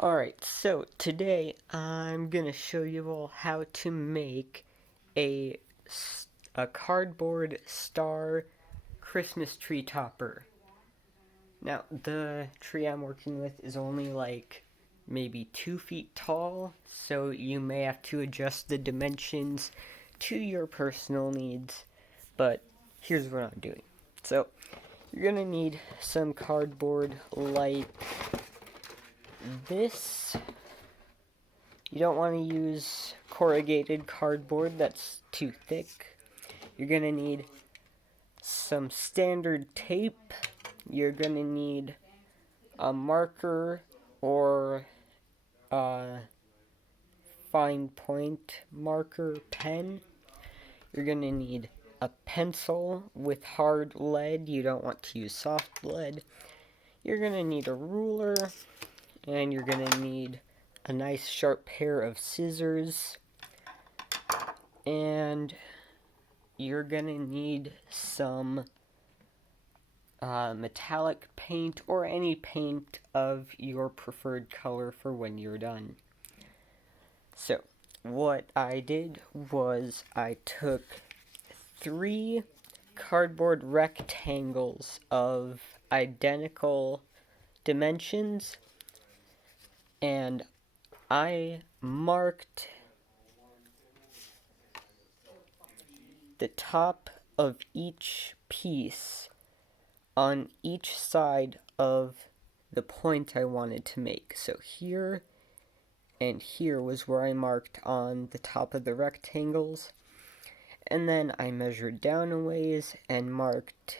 Alright, so today I'm gonna show you all how to make a, a cardboard star Christmas tree topper. Now, the tree I'm working with is only like maybe 2 feet tall, so you may have to adjust the dimensions to your personal needs, but here's what I'm doing. So, you're gonna need some cardboard like this. You don't want to use corrugated cardboard, that's too thick. You're going to need some standard tape. You're going to need a marker or a fine point marker pen. You're going to need a pencil with hard lead. You don't want to use soft lead. You're going to need a ruler, and you're going to need a nice sharp pair of scissors, and you're gonna need some metallic paint or any paint of your preferred color for when you're done. So, what I did was I took 3 cardboard rectangles of identical dimensions, and I marked the top of each piece on each side of the point I wanted to make. So here and here was where I marked on the top of the rectangles, and then I measured down a ways and marked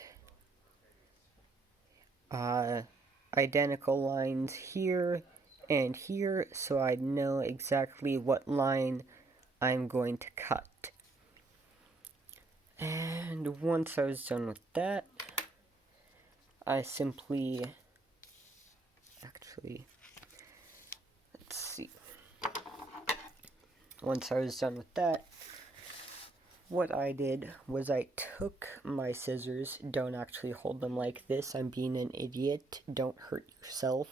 identical lines here and here, so I'd know exactly what line I'm going to cut. And once I was done with that, I simply, let's see. Once I was done with that, what I did was I took my scissors. Don't actually hold them like this. I'm being an idiot. Don't hurt yourself.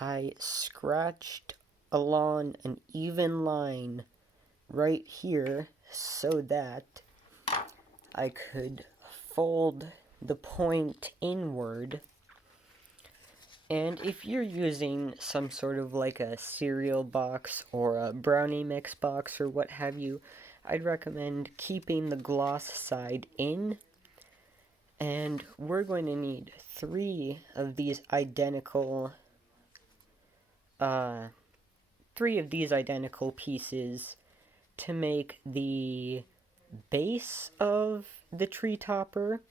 I scratched along an even line right here so that I could fold the point inward. And if you're using some sort of like a cereal box or a brownie mix box or what have you, I'd recommend keeping the gloss side in. And we're going to need 3 of these identical pieces to make the base of the tree topper,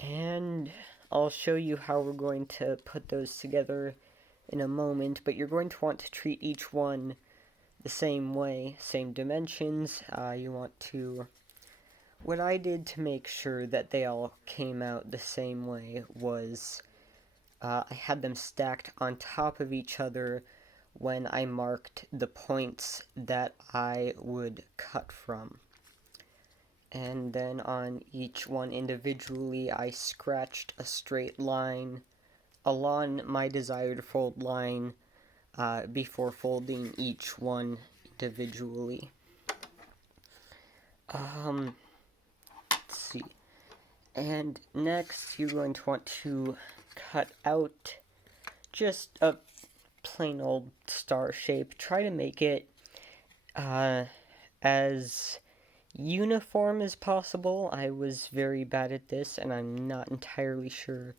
and I'll show you how we're going to put those together in a moment, but you're going to want to treat each one the same way, same dimensions. You want to... What I did to make sure that they all came out the same way was I had them stacked on top of each other when I marked the points that I would cut from. And then on each one individually, I scratched a straight line along my desired fold line before folding each one individually. Let's see. And next, you're going to want to cut out just a plain old star shape. Try to make it as uniform as possible. I was very bad at this, and I'm not entirely sure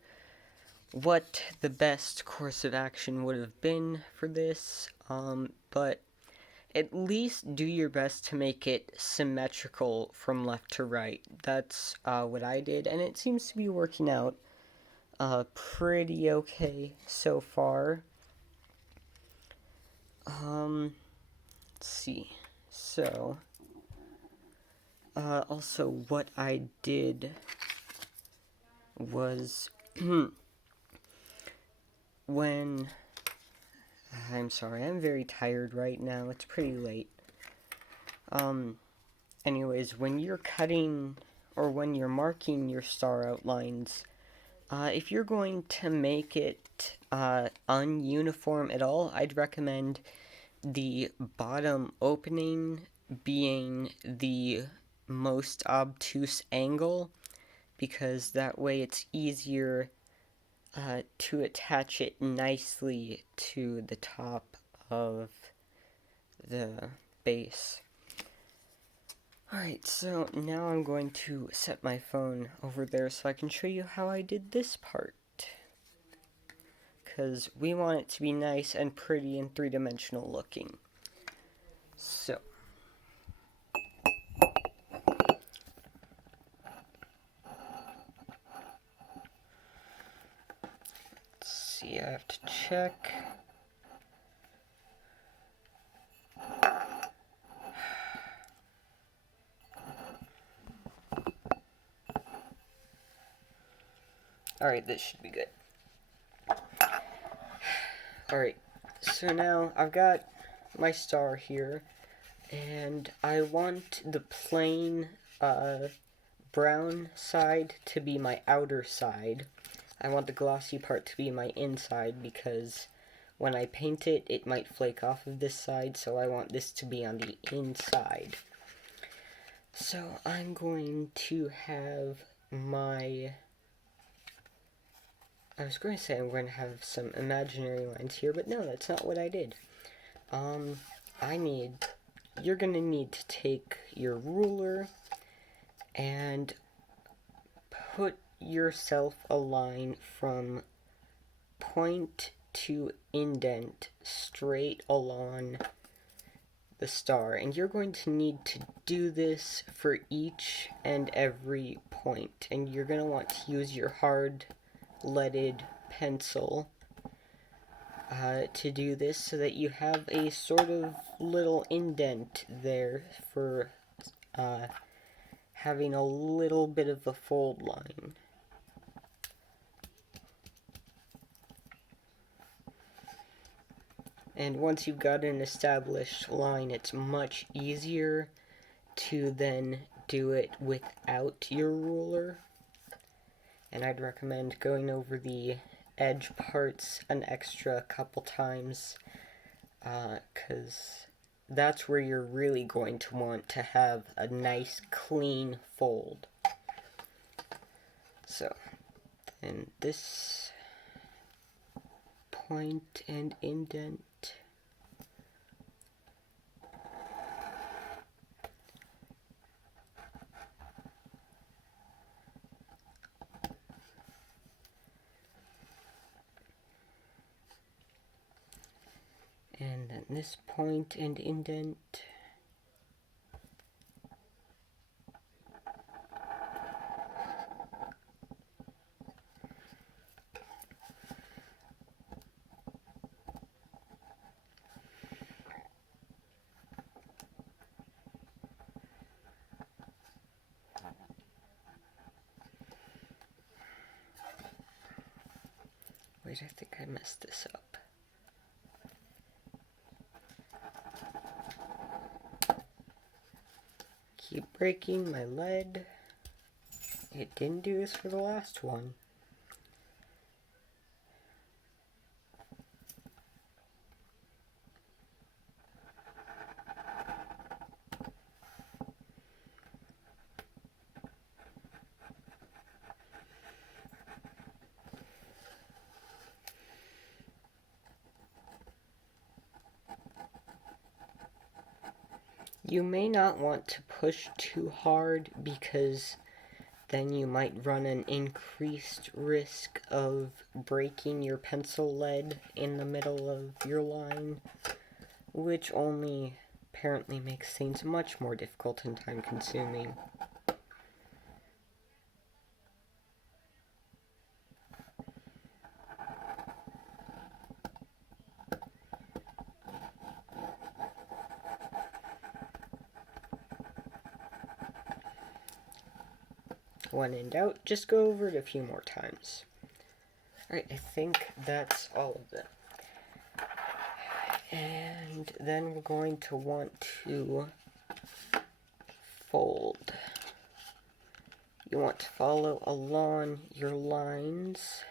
what the best course of action would have been for this, but at least do your best to make it symmetrical from left to right. That's what I did, and it seems to be working out pretty okay so far. Let's see. So, also what I did was when... I'm sorry, I'm very tired right now. It's pretty late. Anyways, when you're cutting or when you're marking your star outlines, If you're going to make it ununiform at all, I'd recommend the bottom opening being the most obtuse angle, because that way it's easier to attach it nicely to the top of the base. Alright, so now I'm going to set my phone over there so I can show you how I did this part. Because we want it to be nice and pretty and three-dimensional looking. So, let's see, I have to check. Alright, this should be good. Alright, so now I've got my star here, and I want the plain brown side to be my outer side. I want the glossy part to be my inside, because when I paint it, it might flake off of this side, so I want this to be on the inside. So I'm going to have my... I was going to say I'm going to have some imaginary lines here, but no, that's not what I did. You're going to need to take your ruler and put yourself a line from point to indent straight along the star, and you're going to need to do this for each and every point, and you're going to want to use your hard leaded pencil to do this, so that you have a sort of little indent there for having a little bit of a fold line. And once you've got an established line, it's much easier to then do it without your ruler. And I'd recommend going over the edge parts an extra couple times, because that's where you're really going to want to have a nice clean fold. So, and this point and indent. And then this point and indent. Wait, I think I messed this up. Keep breaking my lead. It didn't do this for the last one. You may not want to push too hard, because then you might run an increased risk of breaking your pencil lead in the middle of your line, which only apparently makes things much more difficult and time-consuming. When in doubt, just go over it a few more times. Alright, I think that's all of them. And then we're going to want to fold You want to follow along your lines.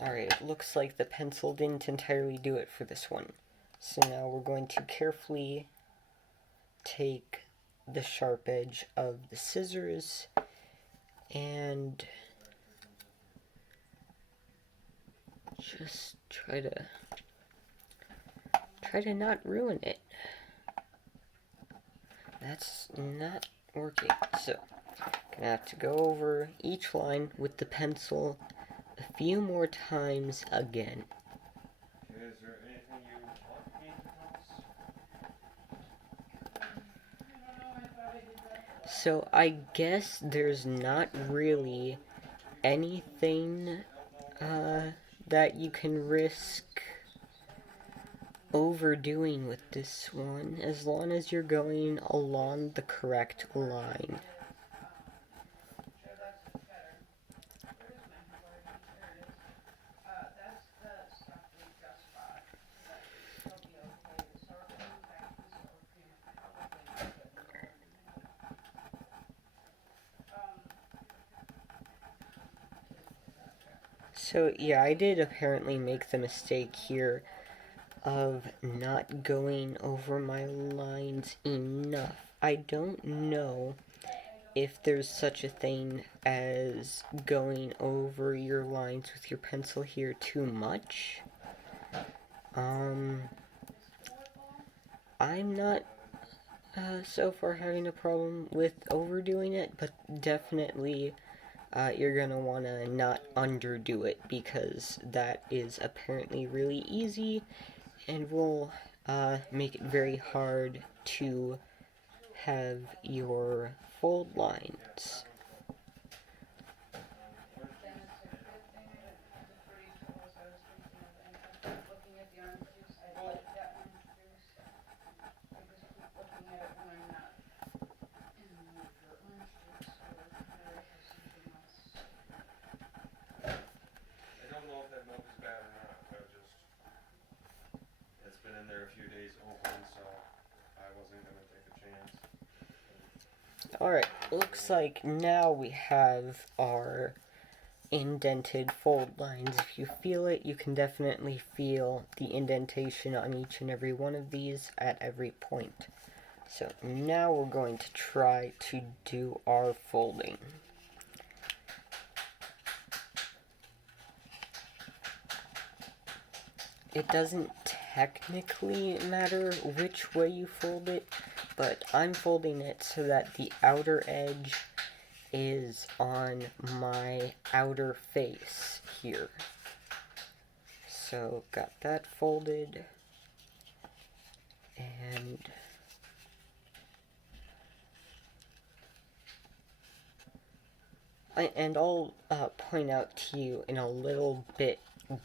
Alright, it looks like the pencil didn't entirely do it for this one. So now we're going to carefully take the sharp edge of the scissors and just try to not ruin it. That's not working. So, gonna have to go over each line with the pencil a few more times again. Is there anything you want me to tell us? So I guess there's not really anything that you can risk overdoing with this one, as long as you're going along the correct line. So yeah, I did apparently make the mistake here of not going over my lines enough. I don't know if there's such a thing as going over your lines with your pencil here too much. I'm not so far having a problem with overdoing it, but definitely you're gonna want to not underdo it, because that is apparently really easy and will make it very hard to have your fold lines. I don't know if that milk is bad or not. It's been in there a few days open, so I wasn't gonna take a chance. Alright, looks like now we have our indented fold lines. If you feel it, you can definitely feel the indentation on each and every one of these at every point. So now we're going to try to do our folding. It doesn't technically matter which way you fold it, but I'm folding it so that the outer edge is on my outer face here. So got that folded, and I'll point out to you in a little bit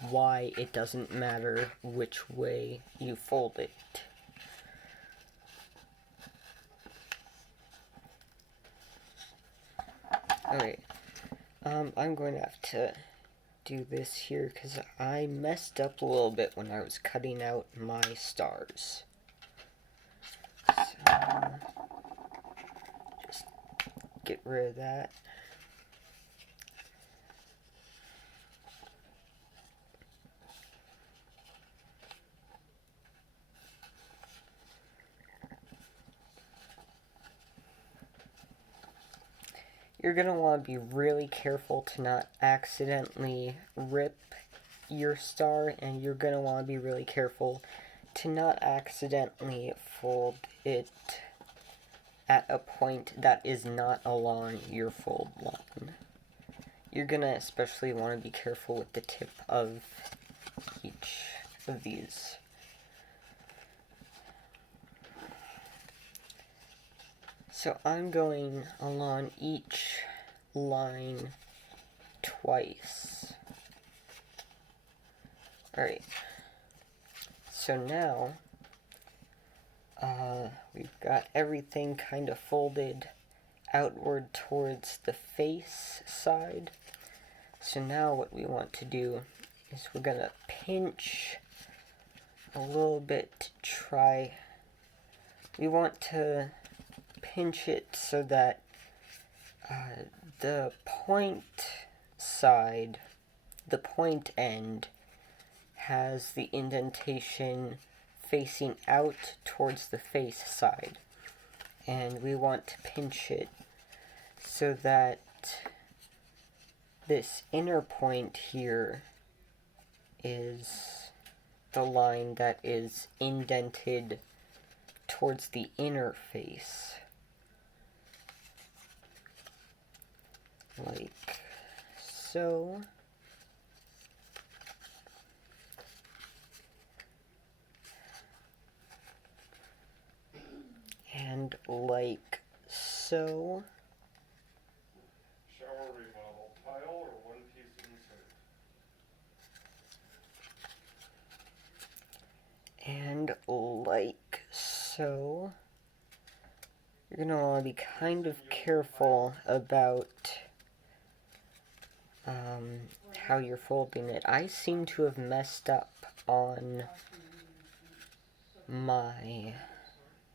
why it doesn't matter which way you fold it. Okay, I'm going to have to do this here because I messed up a little bit when I was cutting out my stars. So, just get rid of that. You're going to want to be really careful to not accidentally rip your star, and you're going to want to be really careful to not accidentally fold it at a point that is not along your fold line. You're going to especially want to be careful with the tip of each of these. So I'm going along each line twice. Alright, so now we've got everything kind of folded outward towards the face side. So now what we want to do is we're going to pinch a little bit to try. We want to pinch it so that The point side, the point end, has the indentation facing out towards the face side. And we want to pinch it so that this inner point here is the line that is indented towards the inner face. Like so. And like so. Shower remodel, tile or one-piece insert? And like so. You're going to want to be kind of careful about how you're folding it. I seem to have messed up on my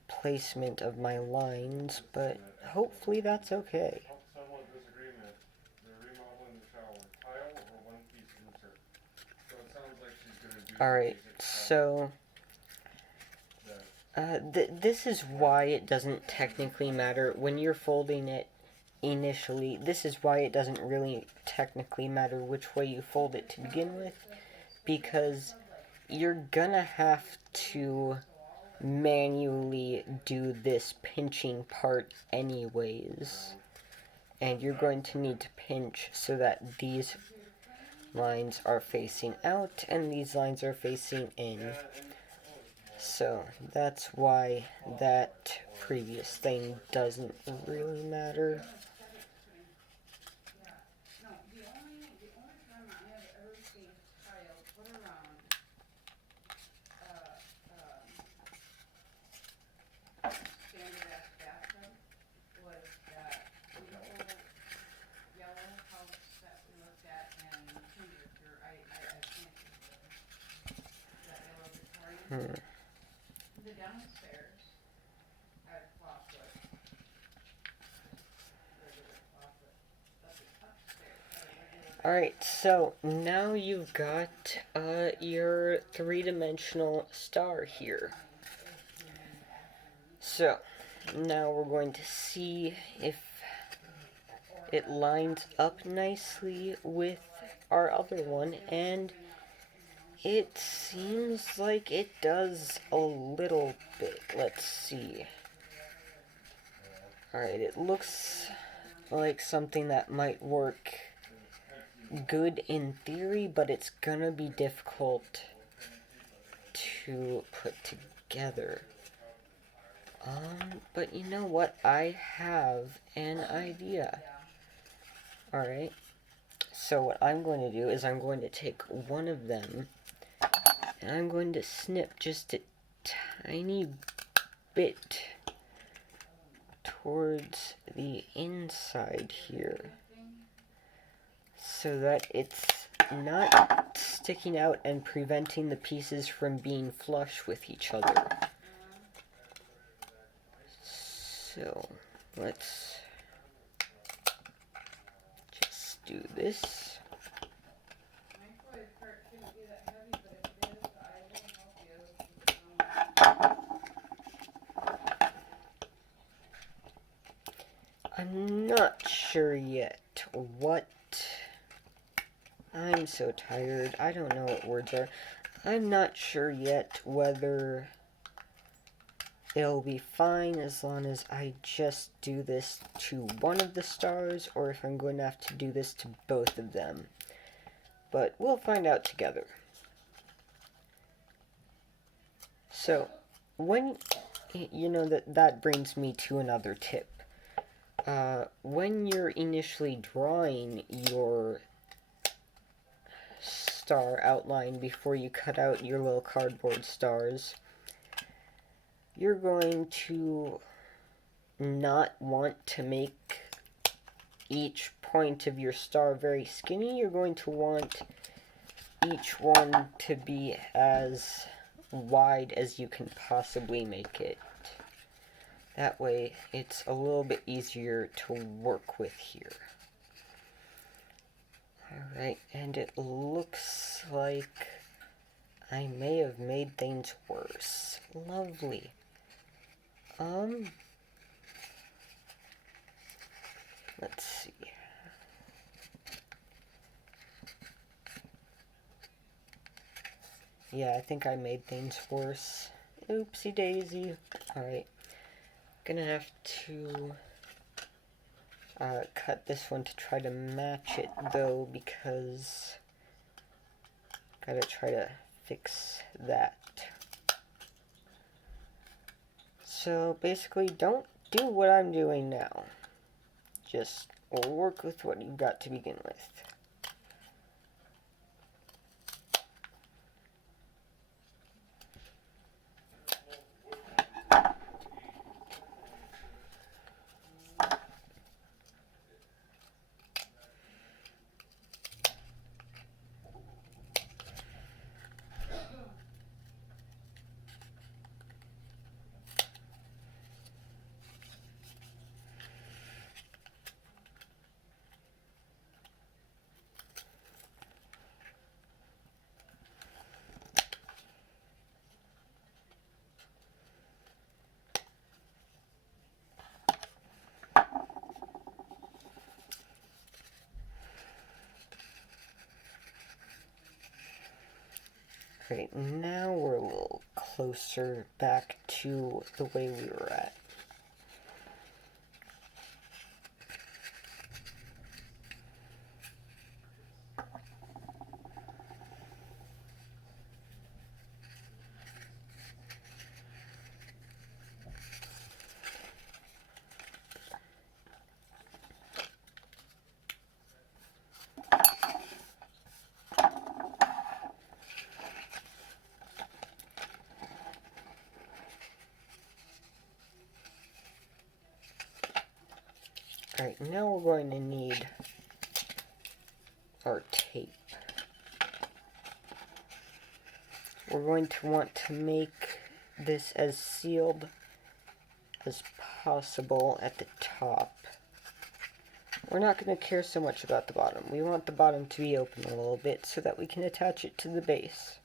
placement of my lines, but hopefully that's okay. Somewhat disagreement. They're remodeling the shower, tile or one-piece insert. So it sounds like she's going to do Alright, basic so this is why it doesn't technically matter when you're folding it initially. This is why it doesn't really technically matter which way you fold it to begin with, because you're gonna have to manually do this pinching part anyways, and you're going to need to pinch so that these lines are facing out and these lines are facing in. So that's why that previous thing doesn't really matter. Alright, so now you've got your three-dimensional star here. So, now we're going to see if it lines up nicely with our other one, and it seems like it does a little bit. Let's see. Alright, it looks like something that might work good in theory, but it's gonna be difficult to put together. But you know what? I have an idea. Alright, so what I'm going to do is I'm going to take one of them and I'm going to snip just a tiny bit towards the inside here, so that it's not sticking out and preventing the pieces from being flush with each other. So, let's just do this. I'm not sure yet what... I'm so tired. I don't know what words are. I'm not sure yet whether it'll be fine as long as I just do this to one of the stars, or if I'm going to have to do this to both of them. But we'll find out together. So, when... You know, that brings me to another tip. When you're initially drawing your star outline before you cut out your little cardboard stars, you're going to not want to make each point of your star very skinny. You're going to want each one to be as wide as you can possibly make it. That way it's a little bit easier to work with here. Alright, and it looks like I may have made things worse. Lovely. Let's see. Yeah, I think I made things worse. Oopsie daisy. Alright. Gonna have to cut this one to try to match it, though, because gotta try to fix that. So, basically, don't do what I'm doing now. Just work with what you've got to begin with. Great, now we're a little closer back to the way we were at. Alright, now we're going to need our tape. We're going to want to make this as sealed as possible at the top. We're not going to care so much about the bottom. We want the bottom to be open a little bit so that we can attach it to the base.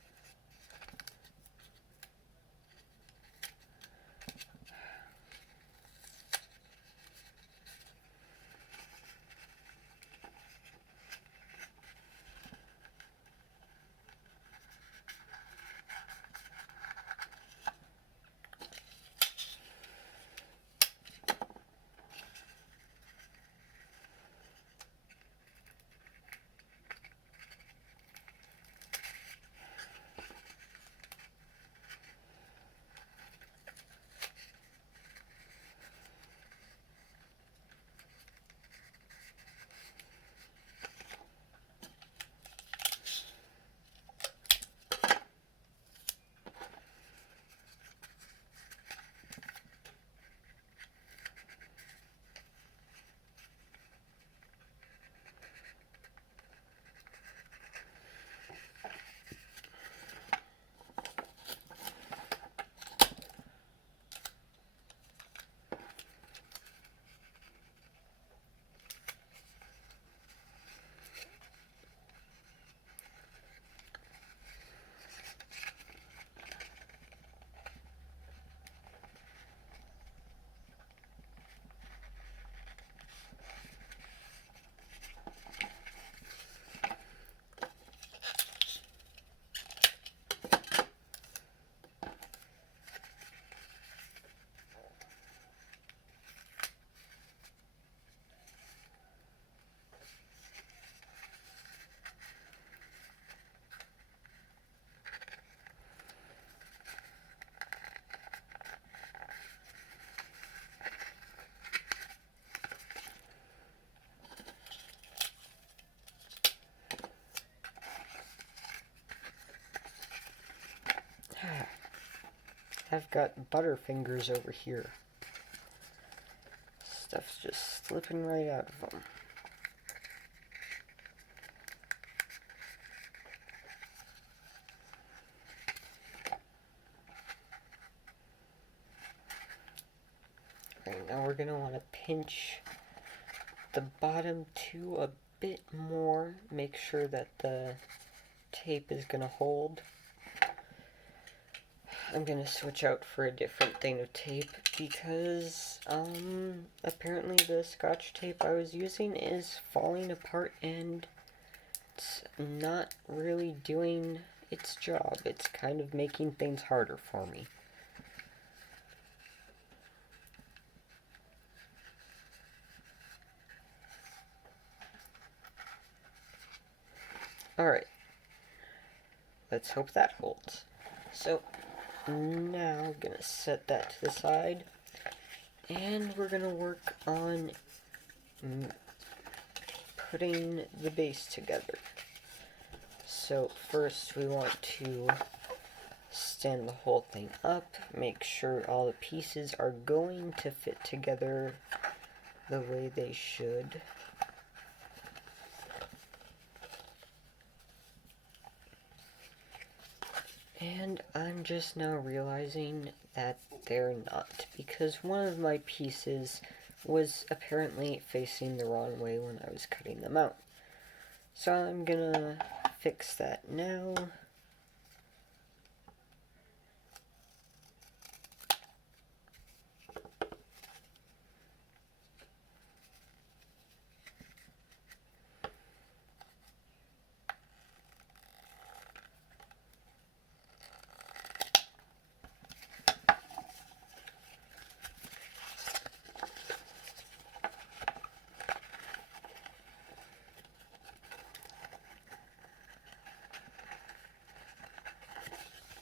I've got butterfingers over here. Stuff's just slipping right out of them. Now we're going to want to pinch the bottom two a bit more. Make sure that the tape is going to hold. I'm going to switch out for a different thing of tape because apparently the Scotch tape I was using is falling apart and it's not really doing its job. It's kind of making things harder for me. Alright, let's hope that holds. So now I'm going to set that to the side and we're going to work on putting the base together. So first we want to stand the whole thing up, make sure all the pieces are going to fit together the way they should. And I'm just now realizing that they're not, because one of my pieces was apparently facing the wrong way when I was cutting them out. So I'm gonna fix that now.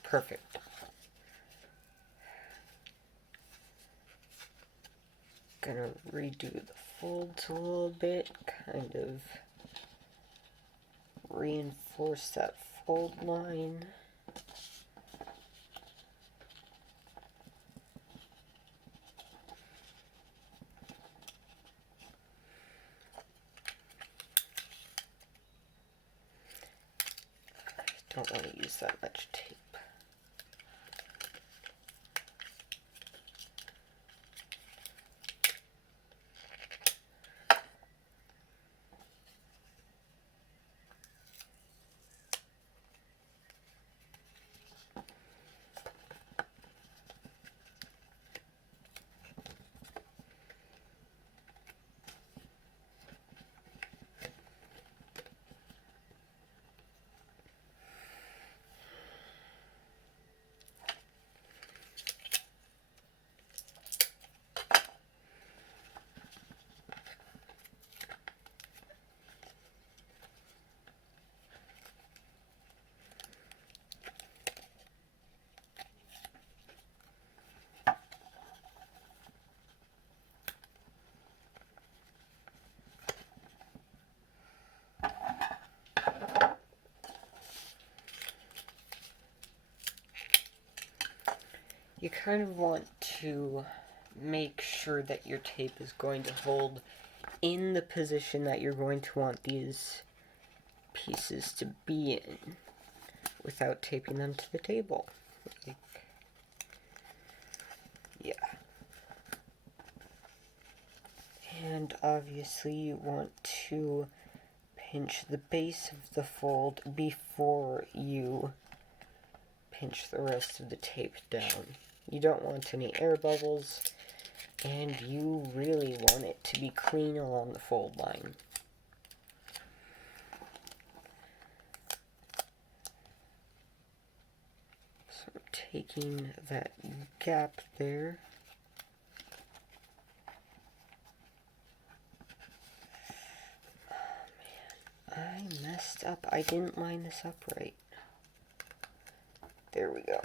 Perfect. Gonna redo the folds a little bit, kind of reinforce that fold line. I don't want to use that much tape. You kind of want to make sure that your tape is going to hold in the position that you're going to want these pieces to be in without taping them to the table. Like, yeah. And obviously you want to pinch the base of the fold before you pinch the rest of the tape down. You don't want any air bubbles, and you really want it to be clean along the fold line. So I'm taking that gap there. Oh man, I messed up. I didn't line this up right. There we go.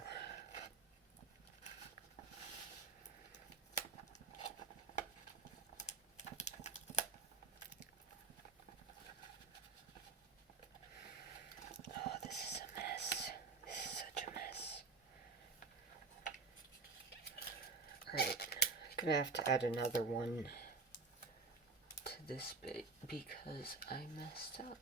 Oh, this is a mess. This is such a mess. Alright, gonna have to add another one to this bit because I messed up.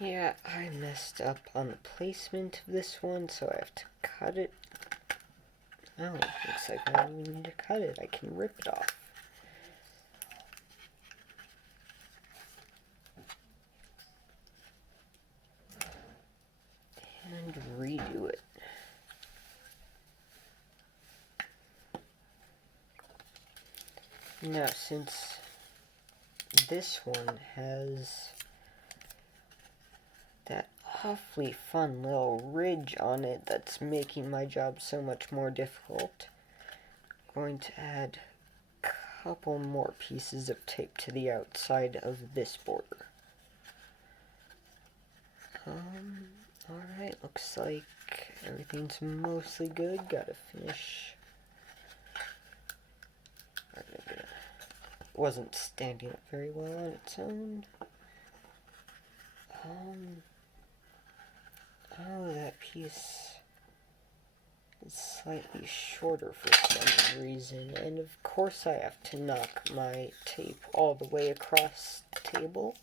Yeah, I messed up on the placement of this one, so I have to cut it. Oh, looks like I don't even need to cut it. I can rip it off. And redo it. Now, since this one has that awfully fun little ridge on it that's making my job so much more difficult, I'm going to add a couple more pieces of tape to the outside of this border. Alright, looks like everything's mostly good. Gotta finish. Wasn't standing up very well on its own. Oh, that piece is slightly shorter for some reason, and of course I have to knock my tape all the way across the table.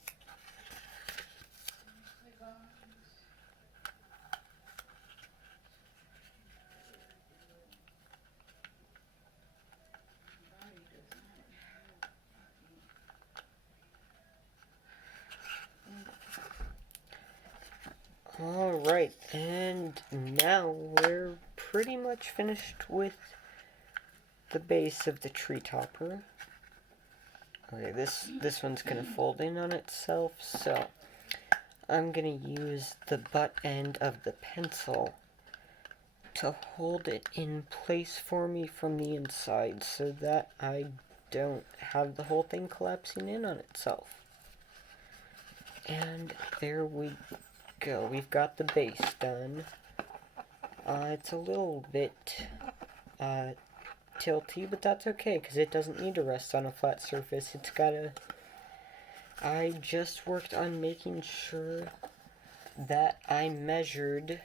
Alright, and now we're pretty much finished with the base of the tree topper. Okay, this one's gonna fold in on itself, so I'm gonna use the butt end of the pencil to hold it in place for me from the inside so that I don't have the whole thing collapsing in on itself. And there we go. We've got the base done. It's a little bit tilty, but that's okay because it doesn't need to rest on a flat surface. It's gotta... I just worked on making sure that I measured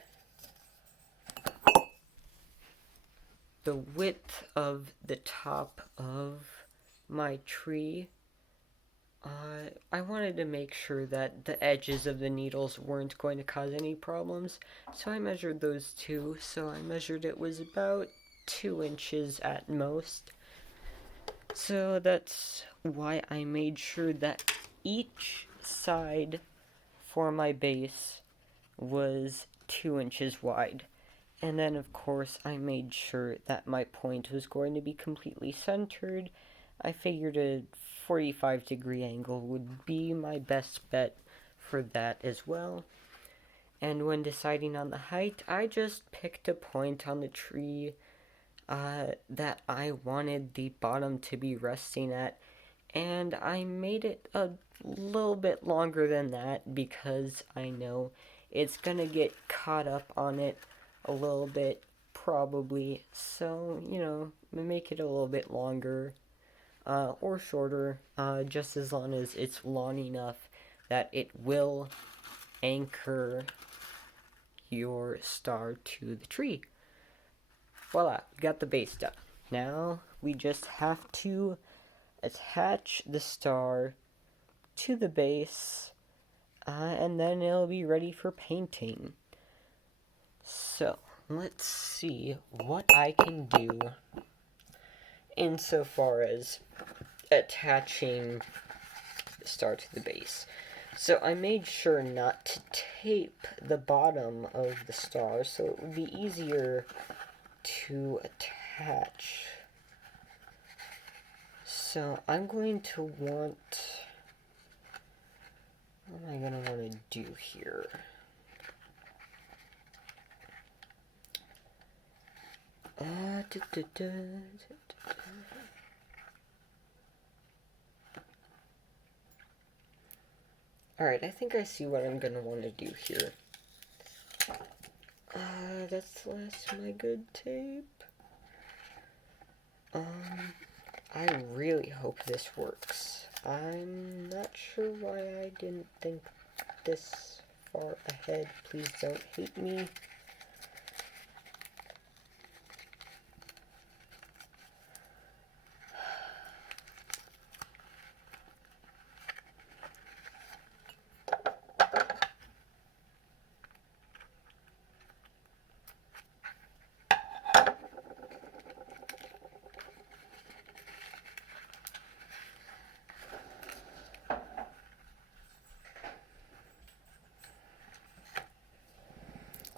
the width of the top of my tree. I wanted to make sure that the edges of the needles weren't going to cause any problems, so I measured those too. So I measured it was about 2 inches at most. So that's why I made sure that each side for my base was 2 inches wide. And then, of course, I made sure that my point was going to be completely centered. I figured a 45-degree angle would be my best bet for that as well. And when deciding on the height, I just picked a point on the tree that I wanted the bottom to be resting at, and I made it a little bit longer than that because I know it's gonna get caught up on it a little bit probably, so make it a little bit longer or shorter, just as long as it's long enough that it will anchor your star to the tree. Voila, got the base done. Now we just have to attach the star to the base, and then it'll be ready for painting. So, let's see what I can do insofar as attaching the star to the base. So I made sure not to tape the bottom of the star so it would be easier to attach. So I'm going to want... what am I going to want to do here? Alright, I think I see what I'm going to want to do here. That's the last of my good tape. I really hope this works. I'm not sure why I didn't think this far ahead. Please don't hate me.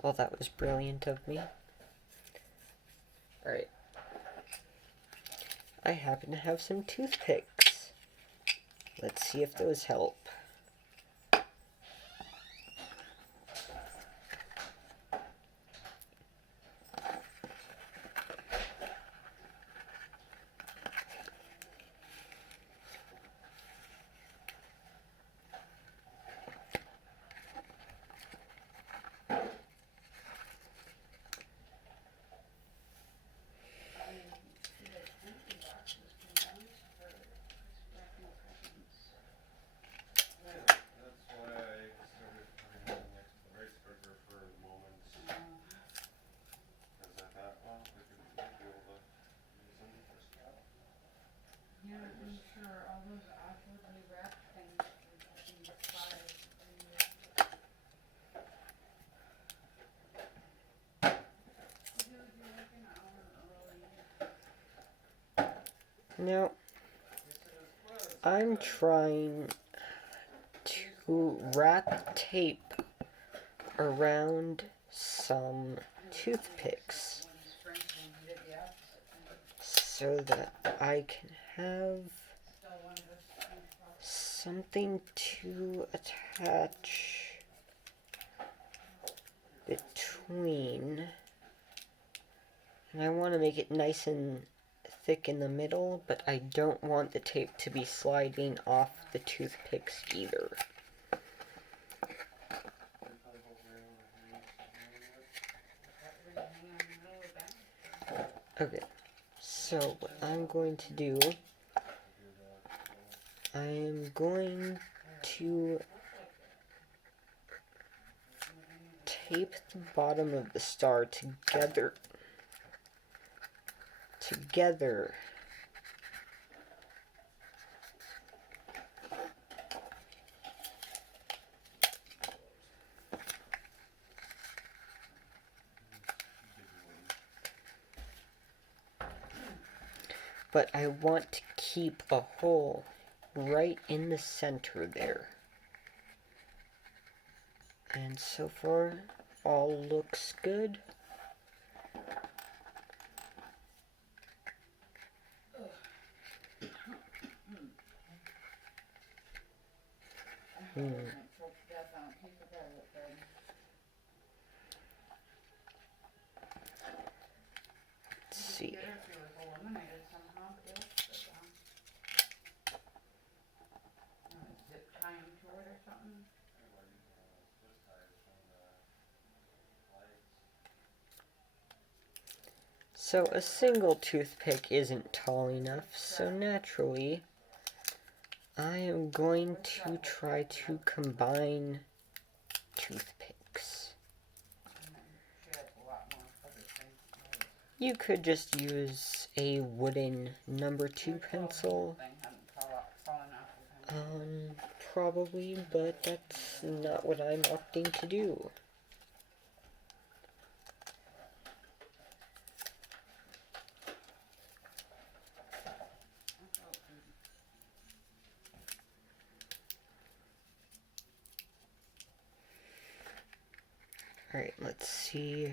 Well, that was brilliant of me. Alright. I happen to have some toothpicks. Let's see if those help. Now, I'm trying to wrap tape around some toothpicks so that I can have something to attach between. And I want to make it nice and thick in the middle, but I don't want the tape to be sliding off the toothpicks either. Okay, so what I'm going to do, I am going to tape the bottom of the star together. But I want to keep a hole right in the center there. And so far, all looks good. Let's see. So a single toothpick isn't tall enough, so naturally I am going to try to combine toothpicks. You could just use a wooden number 2 pencil, probably, but that's not what I'm opting to do. Alright, let's see.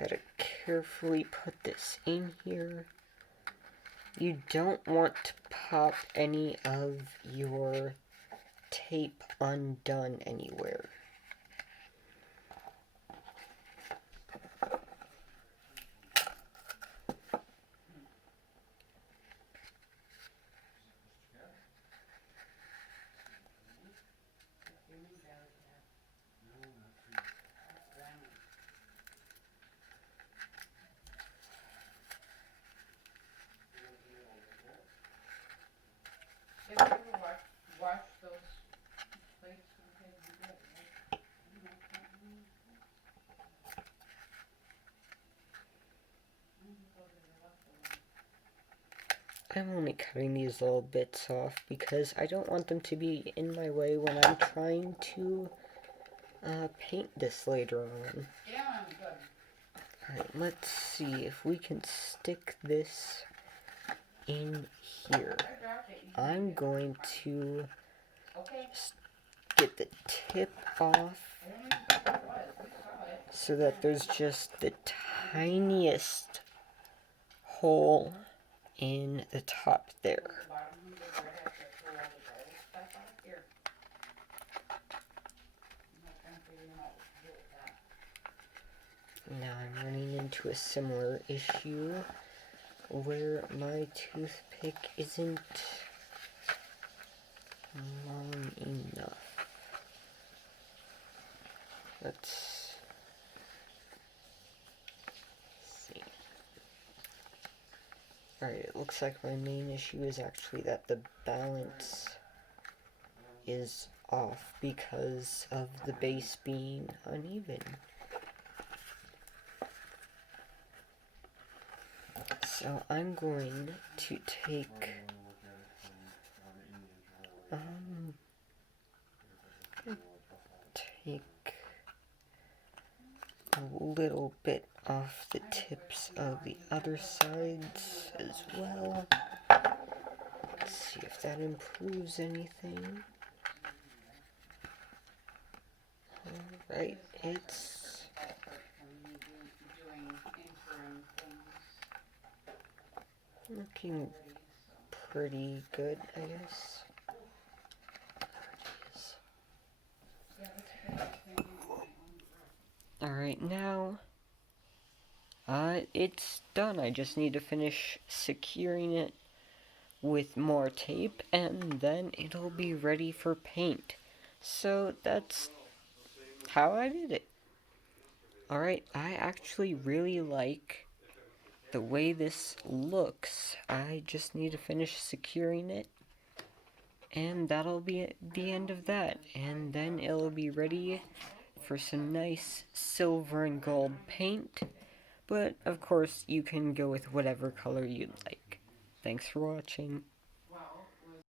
Gotta carefully put this in here. You don't want to pop any of your tape undone anywhere. I'm only cutting these little bits off because I don't want them to be in my way when I'm trying to paint this later on. Alright, let's see if we can stick this in here. I'm going to get the tip off so that there's just the tiniest hole in the top there. Now I'm running into a similar issue where my toothpick isn't long enough. Let's see. Alright, it looks like my main issue is actually that the balance is off because of the base being uneven. So I'm going to take a little bit off the tips of the other sides as well. Let's see if that improves anything. Alright, it's looking pretty good, I guess. Alright, now it's done. I just need to finish securing it with more tape, and then it'll be ready for paint. So that's how I did it. Alright, I actually really like the way this looks. I just need to finish securing it, and that'll be the end of that. And then it'll be ready for some nice silver and gold paint. But of course, you can go with whatever color you'd like. Thanks for watching.